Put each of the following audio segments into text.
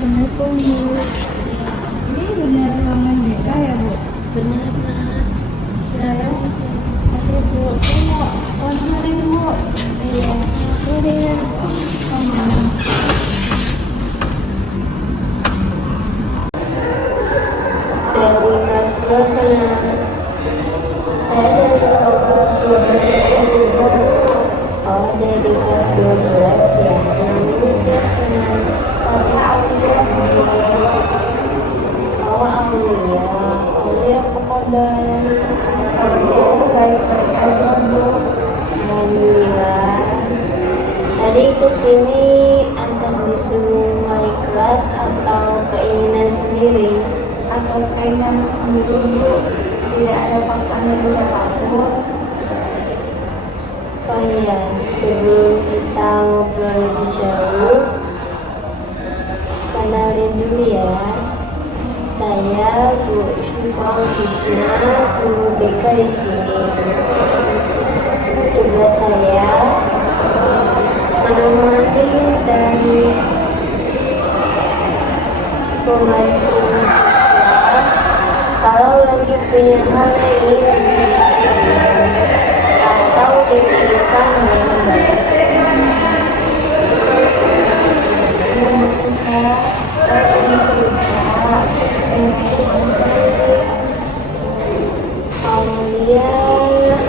Assalamualaikum Bu. Ini benar ruangan BK ya Bu? Benar, Nak. Saya Silakan. Oke Bu, saya mau konseling Bu. Iya. Boleh. Dari kelas berapa, Nak? Saya dari kelas 12 SD. Oh, dari kelas 12 ya. Namanya siapa, Nak? Saya Aulia. Oh, Aulia. Aulia, apa kabar? Saya baik-baik aja Bu. Alhamdulillah. Tadi kesini antar disuruh wali kelas atau keinginan sendiri? Atas keinginan sendiri Bu. Tidak ada paksaan dari siapapun. Oh iya, sebelum kita ngobrol lebih jauh, kenalin dulu ya. Saya Bu Syifa Tisna, guru BK di sini. Tugas saya menemani dari pembantu siswa kalau lagi punya hal yang ingin atau dipikirkan dengan baik. Aulia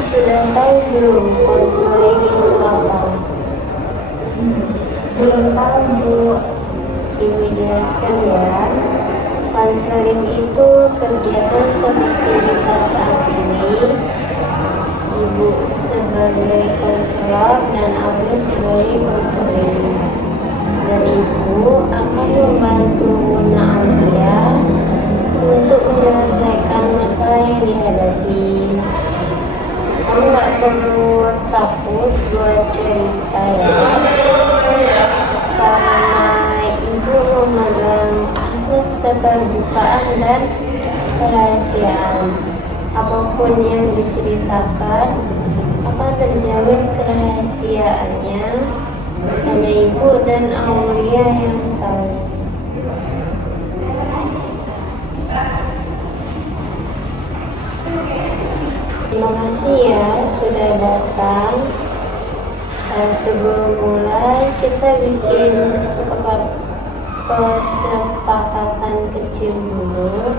sudah tahu belum konseling itu apa? Belum tahu Bu. Ibu jelaskan ya. Konseling itu kegiatan sosialitas saat ini. Ibu sebagai konselor dan Aulia sebagai konseling. Dan Ibu akan membantu Aulia untuk menyelesaikan masalah yang dihadapi. Kamu gak perlu takut buat cerita ya, karena Ibu memegang asas keterbukaan dan kerahasiaan. Apapun yang diceritakan akan terjamin kerahasiaannya. Hanya Ibu dan Aulia yang tahu. Terima kasih ya sudah datang. Sebelum mulai kita bikin kesepakatan kecil dulu.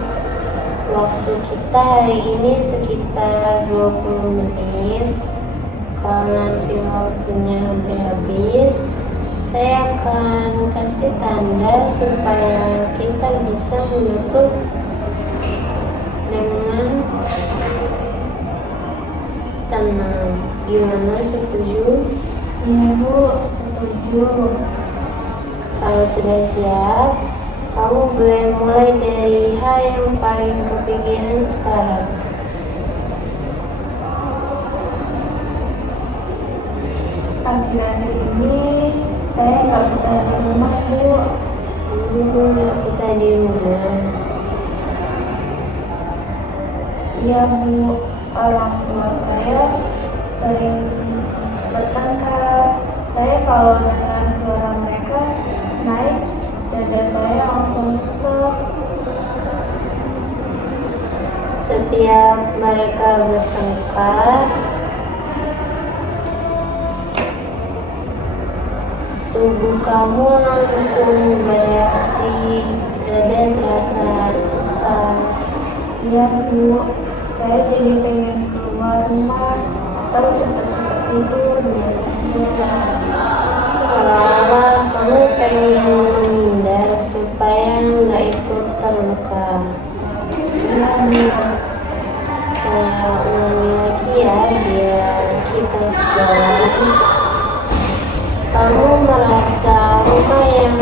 Waktu kita hari ini sekitar 20 menit. Kalau nanti waktunya hampir habis, saya akan kasih tanda supaya kita bisa menutup dengan tenang. Gimana, setuju? Iya Bu, setuju. Kalau sudah siap, kamu boleh mulai dari hal yang paling kepikiran sekarang. Akhir-akhir ini saya nggak betah di rumah Bu. Ibu nggak betah di rumah. Iya Bu, orang tua saya sering bertengkar. Saya kalau dengar suara mereka naik, dada saya langsung sesek. Setiap mereka bertengkar, tubuh kamu langsung bereaksi, dada terasa sesak. Iya Bu, saya jadi pengen keluar rumah atau cepat-cepat tidur biasanya. Seolah-olah kamu pengen menghindar supaya nggak ikut terluka. Iya Bu. Saya ulangi lagi ya, biar kita sejalan. Kamu merasa rumah yang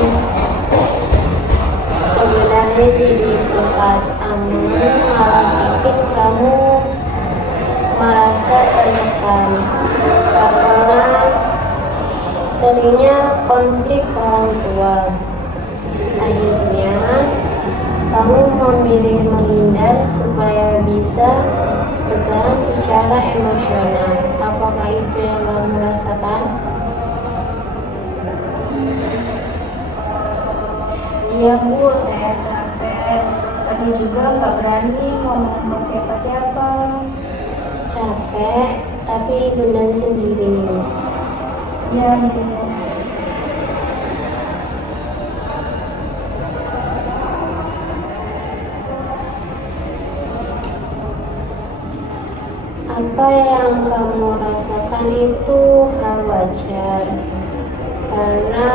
sebenarnya jadi tempat aman malah bikin kamu merasa tertekan karena seringnya konflik orang tua. Akhirnya kamu memilih menghindar supaya bisa bertahan secara emosional. Apakah itu yang kamu rasakan? Iya Bu, saya capek. Tapi juga nggak berani ngomong sama siapa-siapa. Capek, tapi dipendam sendiri. Iya Bu. Apa yang kamu rasakan itu hal wajar, karena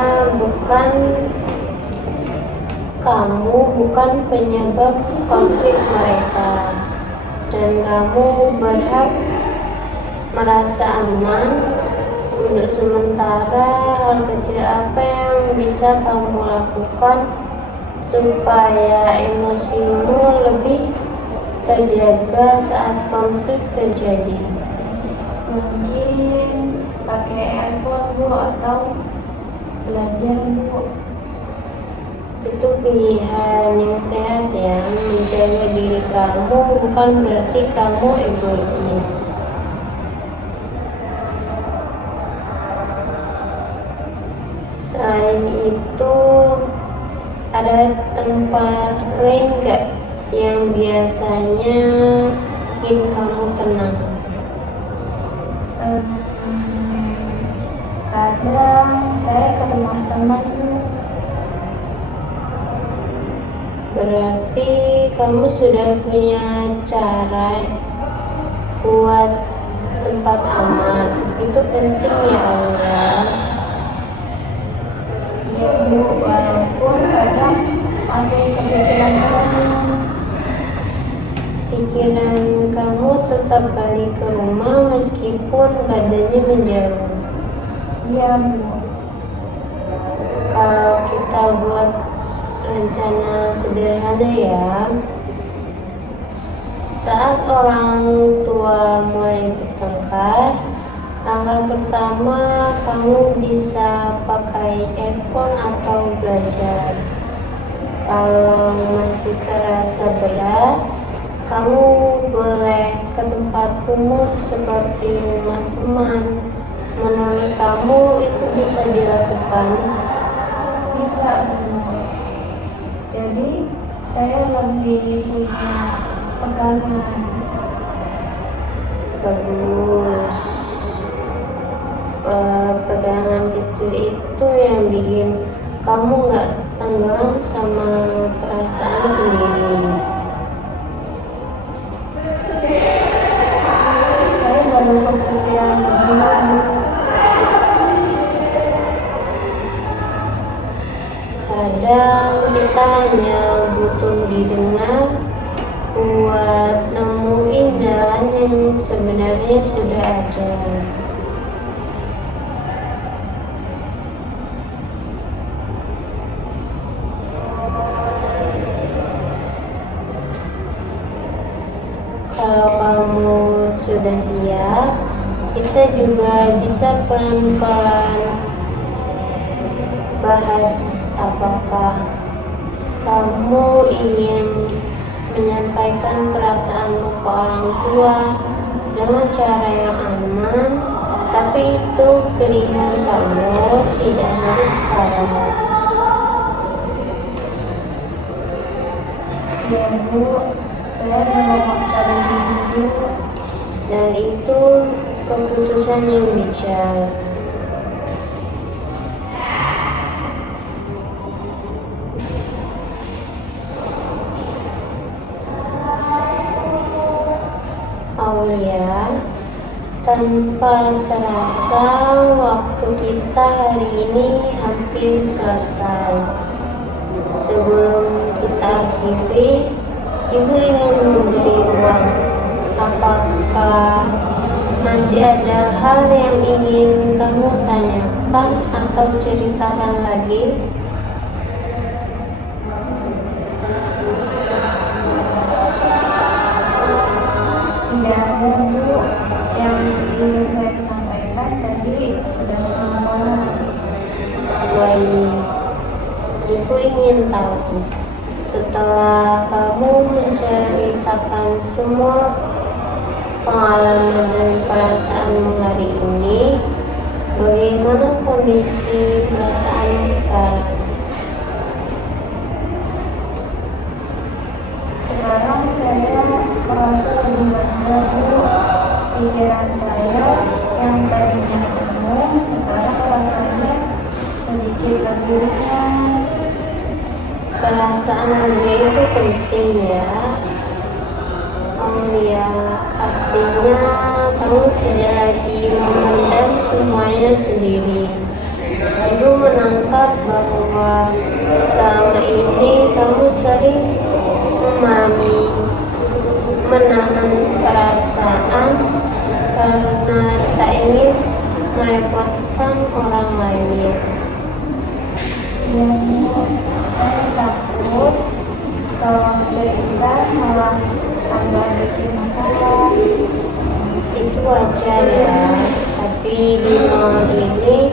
kamu bukan penyebab konflik mereka, dan kamu berhak merasa aman. Untuk sementara, hal kecil apa yang bisa kamu lakukan supaya emosimu lebih terjaga saat konflik terjadi? Mungkin pakai handphone Bu atau belajar Bu. Itu pilihan yang sehat ya. Menjaga diri kamu bukan berarti kamu egois. Selain itu, ada tempat lain gak yang biasanya bikin kamu tenang? Kadang saya ke rumah teman Bu. Berarti kamu sudah punya cara buat tempat aman. Itu penting ya Allah. Iya Bu, walaupun kadang masih kepikiran terus. Pikiran kamu tetap balik ke rumah meskipun badannya menjauh. Iya Bu. Kalau kita buat rencana sederhana ya, saat orang tua mulai bertengkar, langkah pertama kamu bisa pakai earphone atau belajar. Kalau masih terasa berat, kamu boleh ke tempat umum seperti rumah teman. Menurut kamu itu bisa dilakukan? Bisa Bu. Jadi saya lebih punya pegangan. Bagus. Pegangan kecil itu yang bikin kamu gak tenggelam sama perasaan sendiri. Saya baru kepikiran begini. Kadang kita hanya butuh didengar buat nemuin jalan yang sebenarnya sudah ada. Kalau kamu sudah siap, kita juga bisa pelan-pelan bahas apakah kamu ingin menyampaikan perasaanmu ke orang tua dengan cara yang aman, tapi itu pilihan kamu, tidak harus sekarang. Ya Bu, saya mau maksa diri dulu. Dan itu keputusan yang bijak. Aulia, tanpa terasa waktu kita hari ini hampir selesai. Sebelum kita akhiri, Ibu ingin memberi ruang. Apakah masih ada hal yang ingin kamu tanyakan atau ceritakan lagi? Tidak ada Bu, yang ingin saya sampaikan tadi sudah semua. Baik, Ibu ingin tahu, setelah kamu menceritakan semua pengalaman dan perasaanmu hari ini, bagaimana kondisi perasaanmu sekarang? dirinya. Perasaan lega itu penting ya. Ya, artinya kamu tidak lagi memendam semuanya sendiri. Ibu menangkap bahwa selama ini kamu sering menahan perasaan karena tak ingin merepotkan orang lain. Ya, saya takut kalau cerita malah tambah bikin masalah. Itu wajar ya, tapi di momen ini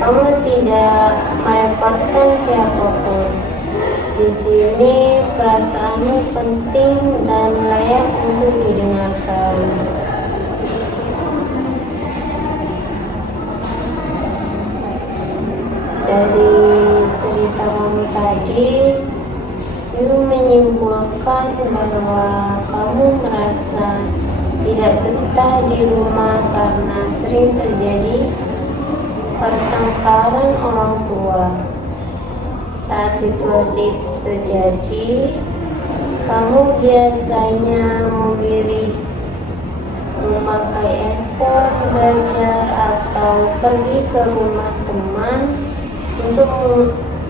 kamu tidak merepotkan siapapun. Di sini perasaanmu penting dan layak untuk didengarkan. Dari cerita kamu tadi, Ibu menyimpulkan bahwa kamu merasa tidak betah di rumah karena sering terjadi pertengkaran orang tua. Saat situasi itu terjadi, kamu biasanya memakai effort belajar atau pergi ke rumah teman untuk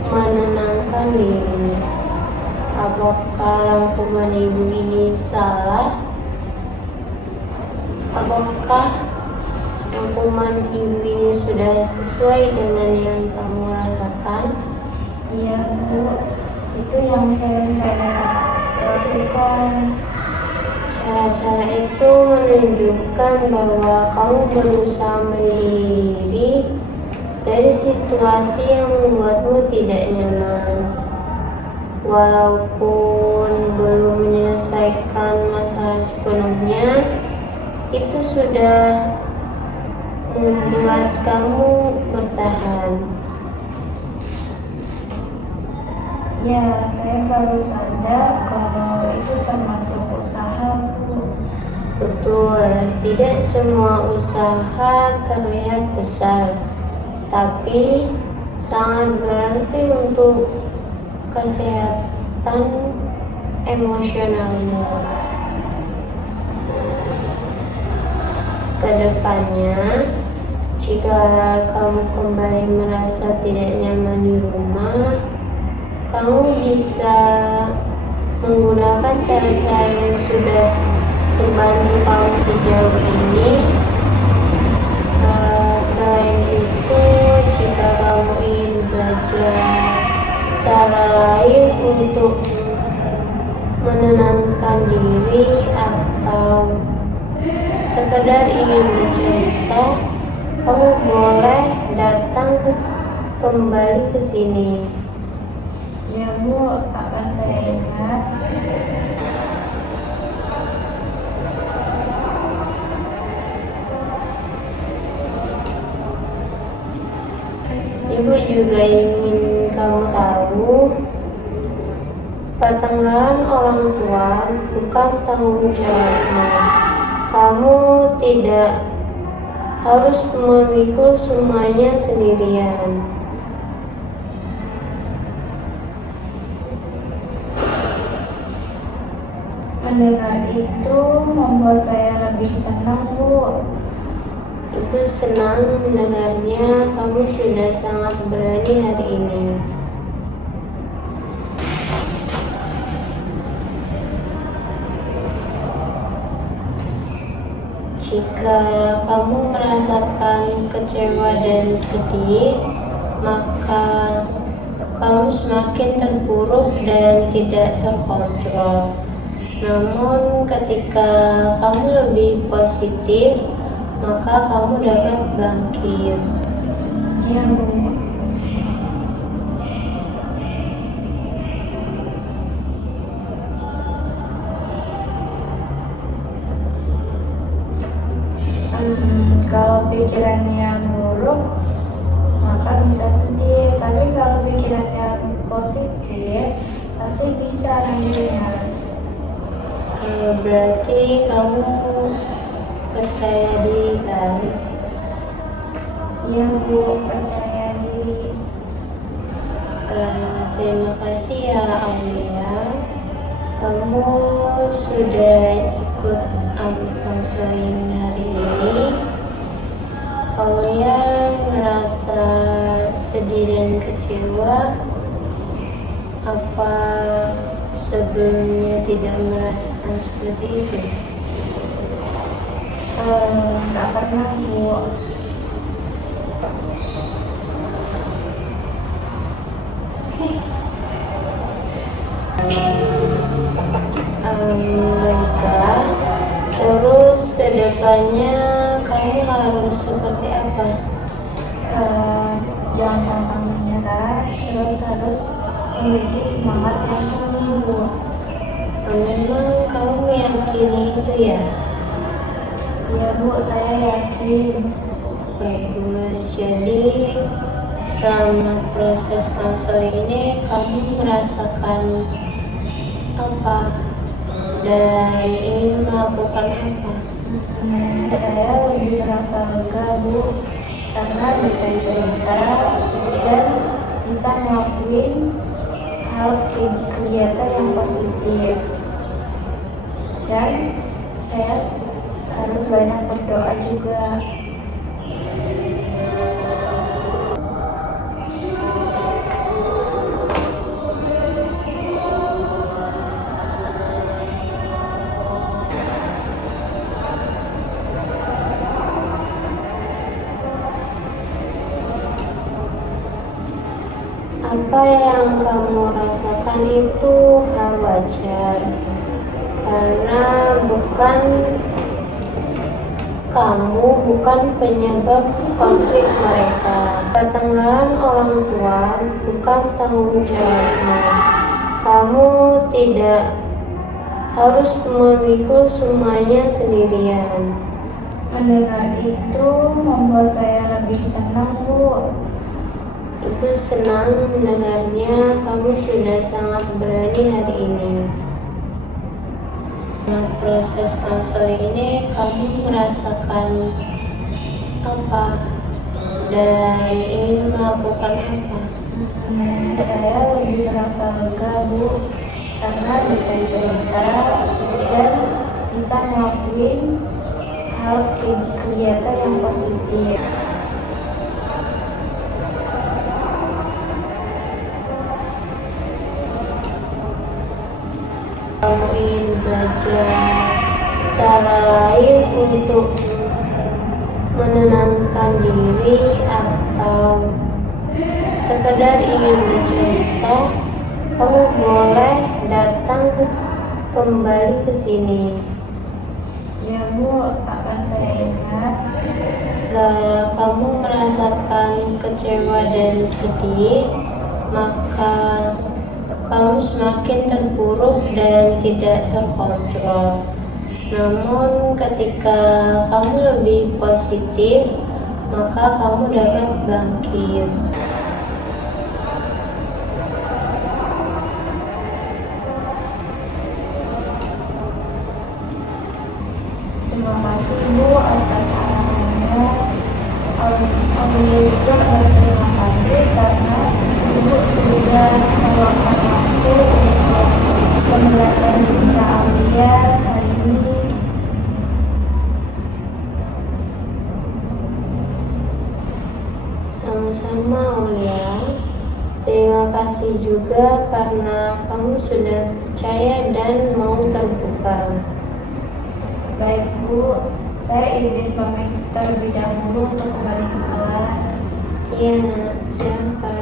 menenangkan diri. Apakah rangkuman ibu ini salah? Apakah rangkuman ibu ini sudah sesuai dengan yang kamu rasakan? Iya Bu, itu yang saya lakukan. Cara-cara itu menunjukkan bahwa kamu berusaha melindungi diri dari situasi yang membuatmu tidak nyaman. Walaupun belum menyelesaikan masalah sepenuhnya, itu sudah membuat kamu bertahan. Ya, saya baru sadar kalau itu termasuk usaha Bu. Betul, tidak semua usaha terlihat besar, tapi sangat berarti untuk kesehatan emosionalnya. Kedepannya, jika kamu kembali merasa tidak nyaman di rumah, kamu bisa menggunakan cara-cara yang sudah membantu kamu sejauh ini. Selain itu, jika kamu ingin belajar cara lain untuk menenangkan diri atau sekedar ingin bercerita, kamu boleh datang kembali ke sini. Ya Bu, akan saya ingat. Ibu juga ingin kamu tahu, pertengkaran orang tua bukan tanggung jawabmu. Kamu tidak harus memikul semuanya sendirian. Mendengar itu membuat saya lebih tenang Bu. Ibu senang mendengarnya. Kamu sudah sangat berani hari ini. Jika kamu merasakan kecewa dan sedih, maka kamu semakin terpuruk dan tidak terkontrol. Namun ketika kamu lebih positif, maka kamu dapat bangkit. Iya Bu. Kalau pikirannya buruk, maka bisa sedih. Tapi kalau pikirannya positif, pasti bisa nantinya. Berarti kamu percaya diri kan? Iya Bu, percaya diri. ya Aulia, kamu sudah ikut konseling hari ini. Aulia ngerasa sedih dan kecewa. Apa sebelumnya tidak merasakan seperti itu? Nggak pernah, Bu. Baiklah. Terus kedepannya kamu harus seperti apa? Jangan pantang menyerah, terus harus memiliki semangat yang tinggi, Bu. Memang kamu meyakini itu ya? Iya, Bu, saya yakin. Bagus. Jadi selama proses konseling ini kamu merasakan apa dan ingin melakukan apa? Saya lebih merasa lega, Bu, karena bisa cerita dan bisa ngelakuin hal kegiatan yang positif. Dan saya harus banyak berdoa juga. Apa yang kamu rasakan itu hal wajar, karena kamu bukan penyebab konflik mereka. Ketenggaran orang tua bukan tanggung jawabmu. Kamu tidak harus memikul semuanya sendirian. Mendengar itu membuat saya lebih tenang, Bu. Itu senang mendengarnya. Kamu sudah sangat berani hari ini. Dengan proses konseling ini kamu merasakan apa dan ingin melakukan apa? Saya lebih merasa lega, Bu, karena bisa cerita dan bisa ngelakuin hal kegiatan yang positif. Kamu ingin belajar cara lain untuk menenangkan diri atau sekedar ingin bercerita, kamu boleh datang kembali ke sini. Ya, Bu, akan saya ingat. Jika kamu merasakan kecewa dan sedih, maka kamu semakin terpuruk dan tidak terkontrol. Namun ketika kamu lebih positif, maka kamu dapat bangkit. Terima kasih, Bu, atas sarannya. Aulia juga berterima kasih karena Ibu sudah meluangkan waktu untuk mendengarkan cerita Aulia hari ini. Sama-sama Aulia. Terima kasih juga karena kamu sudah percaya dan mau terbuka. Baik, Bu, saya izin pamit terlebih dahulu untuk kembali ke kelas. Iya, nak. Silakan.